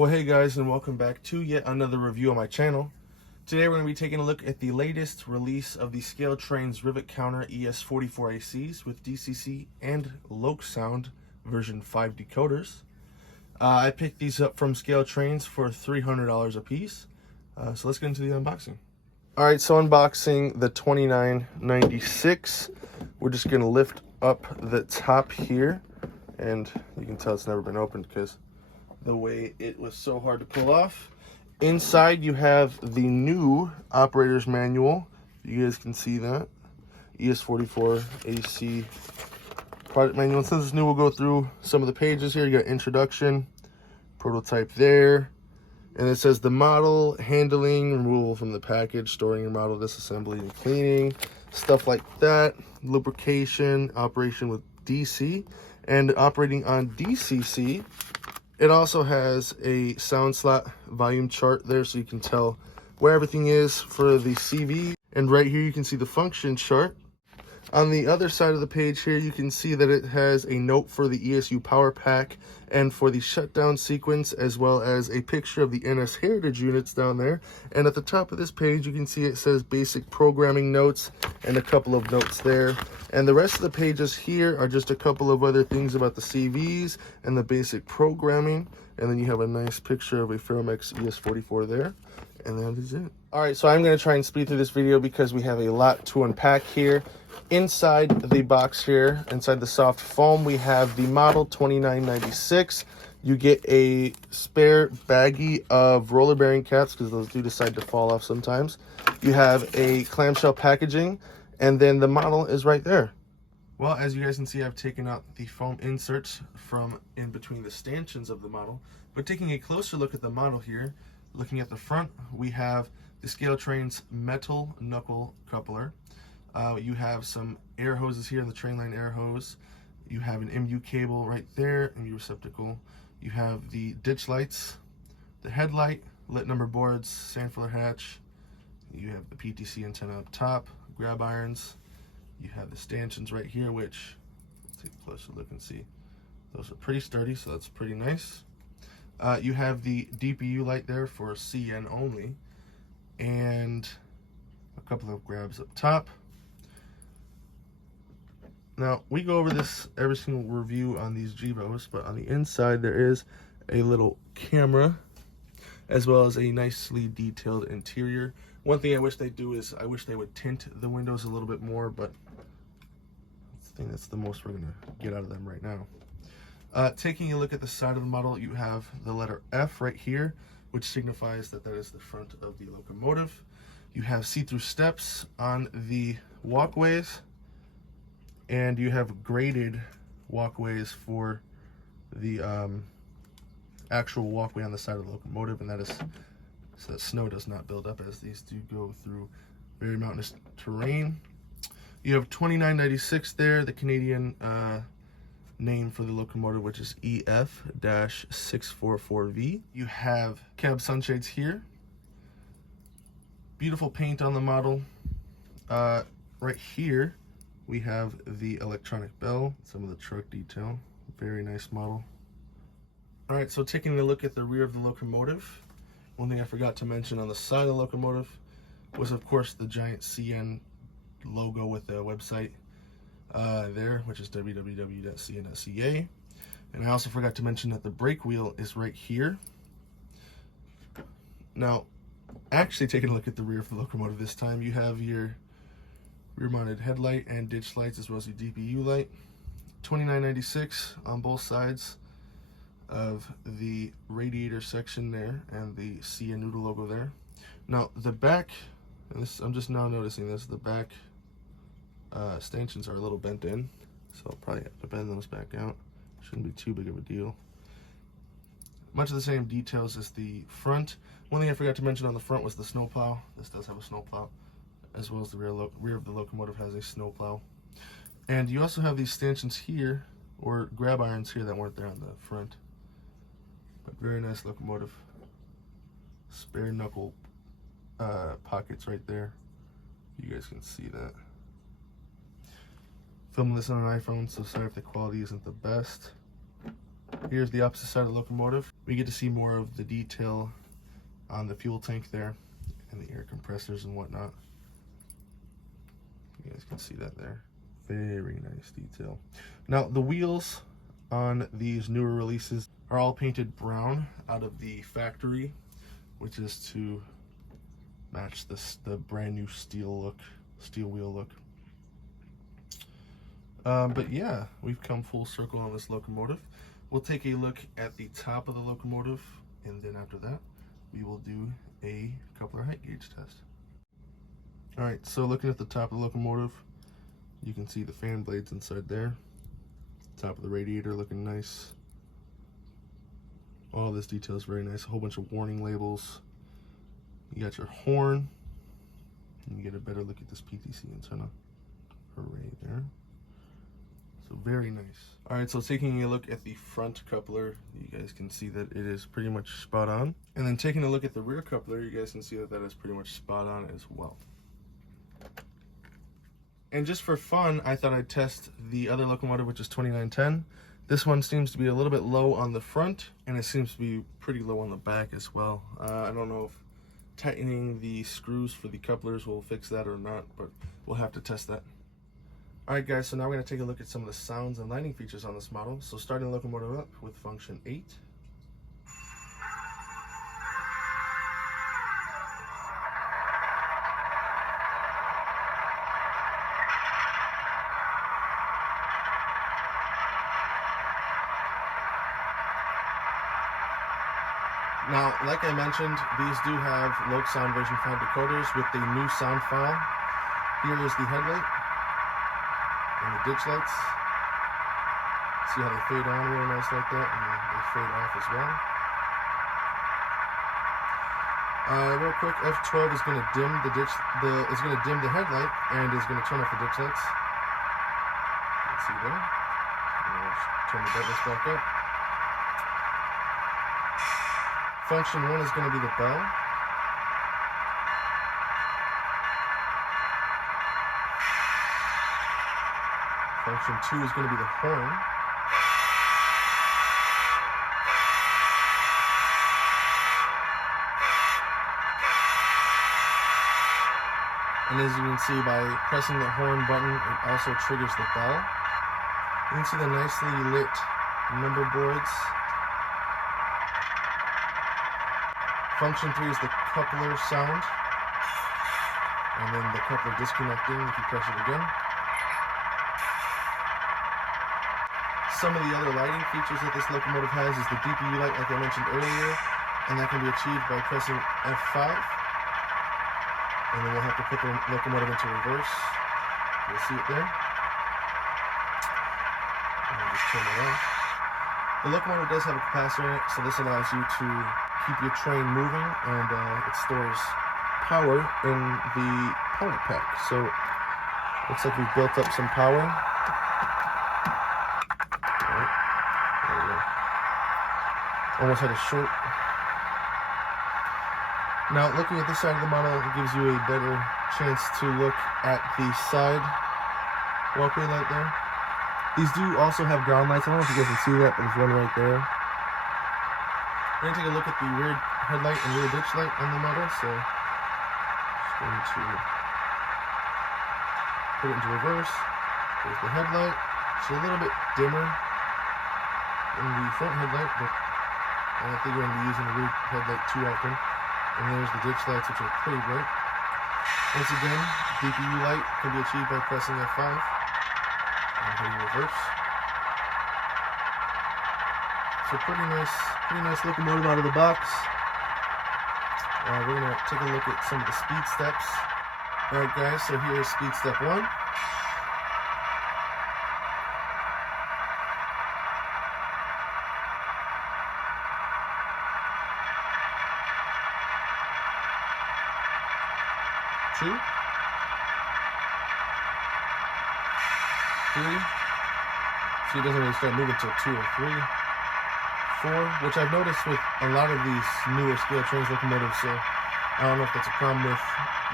Well, hey guys, and welcome back to yet another review on my channel. Today we're going to be taking a look at the latest release of the ScaleTrains Rivet Counter ES44ACs with DCC and Loksound version 5 decoders. I picked these up from ScaleTrains for $300 a piece. So let's get into the unboxing. Alright, so unboxing the 2996. We're just going to lift up the top here, and you can tell it's never been opened because the way it was so hard to pull off. Inside you have the new operator's manual. You guys can see that. ES44AC product manual. Since it's new, we'll go through some of the pages here. You got introduction, prototype there, and it says the model, handling, removal from the package, storing your model, disassembly and cleaning, stuff like that. Lubrication, operation with DC, and operating on DCC. It also has a sound slot volume chart there, so you can tell where everything is for the CV. And right here you can see the function chart. On the other side of the page here, you can see that it has a note for the ESU power pack and for the shutdown sequence, as well as a picture of the NS Heritage units down there. And at the top of this page, you can see it says basic programming notes and a couple of notes there. And the rest of the pages here are just a couple of other things about the CVs and the basic programming. And then you have a nice picture of a Ferromex ES44 there. And that is it. All right, so I'm going to try and speed through this video because we have a lot to unpack here. Inside the box here, inside the soft foam, we have the model 2996. You get a spare baggie of roller bearing caps because those do decide to fall off sometimes. You have a clamshell packaging, and then the model is right there. Well, as you guys can see, I've taken out the foam inserts from in between the stanchions of the model. But taking a closer look at the model here, looking at the front, we have the ScaleTrains metal knuckle coupler. You have some air hoses here in the train line air hose. You have an MU cable right there, MU receptacle. You have the ditch lights, the headlight, lit number boards, sand filler hatch. You have the PTC antenna up top, grab irons. You have the stanchions right here, which, let's take a closer look and see. Those are pretty sturdy, so that's pretty nice. You have the DPU light there for CN only, and a couple of grabs up top. Now, we go over this every single review on these Gevos, but on the inside there is a little camera, as well as a nicely detailed interior. One thing I wish they'd do is, I wish they would tint the windows a little bit more, but I think that's the most we're gonna get out of them right now. Taking a look at the side of the model, you have the letter F right here, which signifies that that is the front of the locomotive. You have see-through steps on the walkways, and you have graded walkways for the actual walkway on the side of the locomotive, and that is so that snow does not build up, as these do go through very mountainous terrain. You have 2996 there, the Canadian name for the locomotive, which is EF-644V. You have cab sunshades here. Beautiful paint on the model. Right here, we have the electronic bell, some of the truck detail. Very nice model. All right, so taking a look at the rear of the locomotive, one thing I forgot to mention on the side of the locomotive was, of course, the giant CN logo with the website there, which is www.cn.ca. And I also forgot to mention that the brake wheel is right here. Now, actually taking a look at the rear of the locomotive this time, you have your rear-mounted headlight and ditch lights, as well as your DPU light. 2996 on both sides of the radiator section there, and the CN Noodle logo there. Now the back, and this, I'm just now noticing this, the back stanchions are a little bent in, so I'll probably have to bend those back out. Shouldn't be too big of a deal. Much of the same details as the front. One thing I forgot to mention on the front was the snowplow. This does have a snowplow, as well as the rear of the locomotive has a snowplow. And you also have these stanchions here, or grab irons here, that weren't there on the front. But very nice locomotive. Spare knuckle pockets right there. You guys can see that. Filming this on an iPhone, so sorry if the quality isn't the best. Here's the opposite side of the locomotive. We get to see more of the detail on the fuel tank there and the air compressors and whatnot. You guys can see that there. Very nice detail. Now the wheels on these newer releases are all painted brown out of the factory, which is to match the brand new steel wheel look. But yeah, we've come full circle on this locomotive. We'll take a look at the top of the locomotive, and then after that we will do a coupler height gauge test. Alright, so looking at the top of the locomotive, you can see the fan blades inside there. Top of the radiator looking nice. All this detail is very nice. A whole bunch of warning labels. You got your horn. And you get a better look at this PTC antenna array there. So very nice. Alright, so taking a look at the front coupler, you guys can see that it is pretty much spot on. And then taking a look at the rear coupler, you guys can see that that is pretty much spot on as well. And just for fun, I thought I'd test the other locomotive, which is 2910. This one seems to be a little bit low on the front, and it seems to be pretty low on the back as well. I don't know if tightening the screws for the couplers will fix that or not, but we'll have to test that. Alright guys, so now we're going to take a look at some of the sounds and lighting features on this model. So starting the locomotive up with function 8. Now, like I mentioned, these do have Loksound version 5 decoders with the new sound file. Here is the headlight and the ditch lights. See how they fade on really nice like that, and they fade off as well. Real quick, F12 is going to dim the headlight and is going to turn off the ditch lights. You can see there. Turn the brightness back up. Function 1 is going to be the bell. Function 2 is going to be the horn. And as you can see, by pressing the horn button, it also triggers the bell. You can see the nicely lit number boards. Function 3 is the coupler sound, and then the coupler disconnecting if you press it again. Some of the other lighting features that this locomotive has is the DPU light, like I mentioned earlier, and that can be achieved by pressing F5. And then we'll have to put the locomotive into reverse. You'll see it there. And I'll just turn it on. The locomotive does have a capacitor in it, so this allows you to keep your train moving, and it stores power in the power pack. So looks like we've built up some power. Right, there we go. Almost had a short. Now looking at this side of the model, it gives you a better chance to look at the side walkway light there. These do also have ground lights. I don't know if you guys can see that, but there's one right there. We're going to take a look at the rear headlight and rear ditch light on the model, so just going to put it into reverse. There's the headlight. It's a little bit dimmer than the front headlight, but I don't think we're going to be using the rear headlight too often. And there's the ditch lights, which are pretty bright. Once again, DPU light can be achieved by pressing F5 and hitting reverse. So pretty nice locomotive out of the box. We're gonna take a look at some of the speed steps. Alright guys, so here is speed step 1. Two, 3. See, it doesn't really start moving until 2 or 3. 4, which I've noticed with a lot of these newer ScaleTrains locomotives, so I don't know if that's a problem with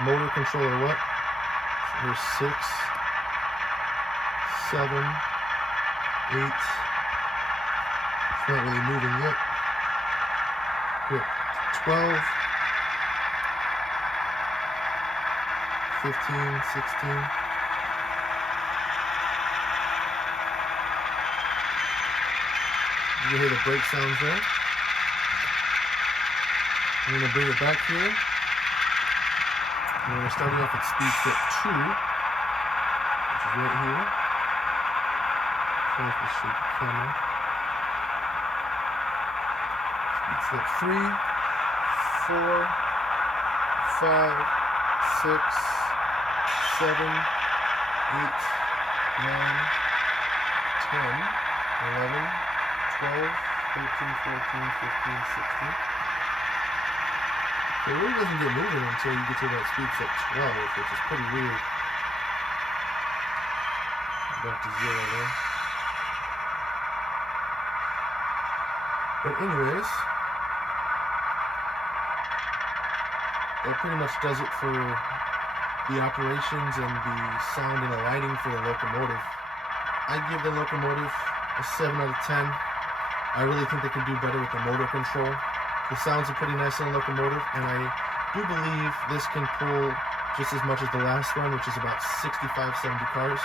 motor control or what. So here's 6, 7, 8, not really moving yet. Hit 12, 15, 16. You can hear the brake sounds there. I'm going to bring it back here. And we're starting off at speed step 2, which is right here. So if this should the camera. Speed step 3, 4, 5, 6, 7, 8, 9, 10, 11, 12, 13, 14, 15, 16. It really doesn't get moving until you get to that speed step 12, which is pretty weird. Back to 0 there. But anyways, that pretty much does it for the operations and the sound and the lighting for the locomotive. I give the locomotive a 7 out of 10. I really think they can do better with the motor control. The sounds are pretty nice on the locomotive, and I do believe this can pull just as much as the last one, which is about 65, 70 cars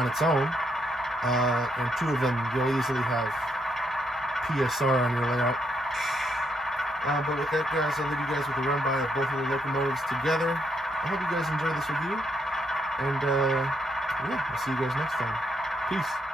on its own. And 2 of them, you'll easily have PSR on your layout. But with that, guys, I'll leave you guys with a run-by of both of the locomotives together. I hope you guys enjoy this review, and yeah, I'll see you guys next time. Peace.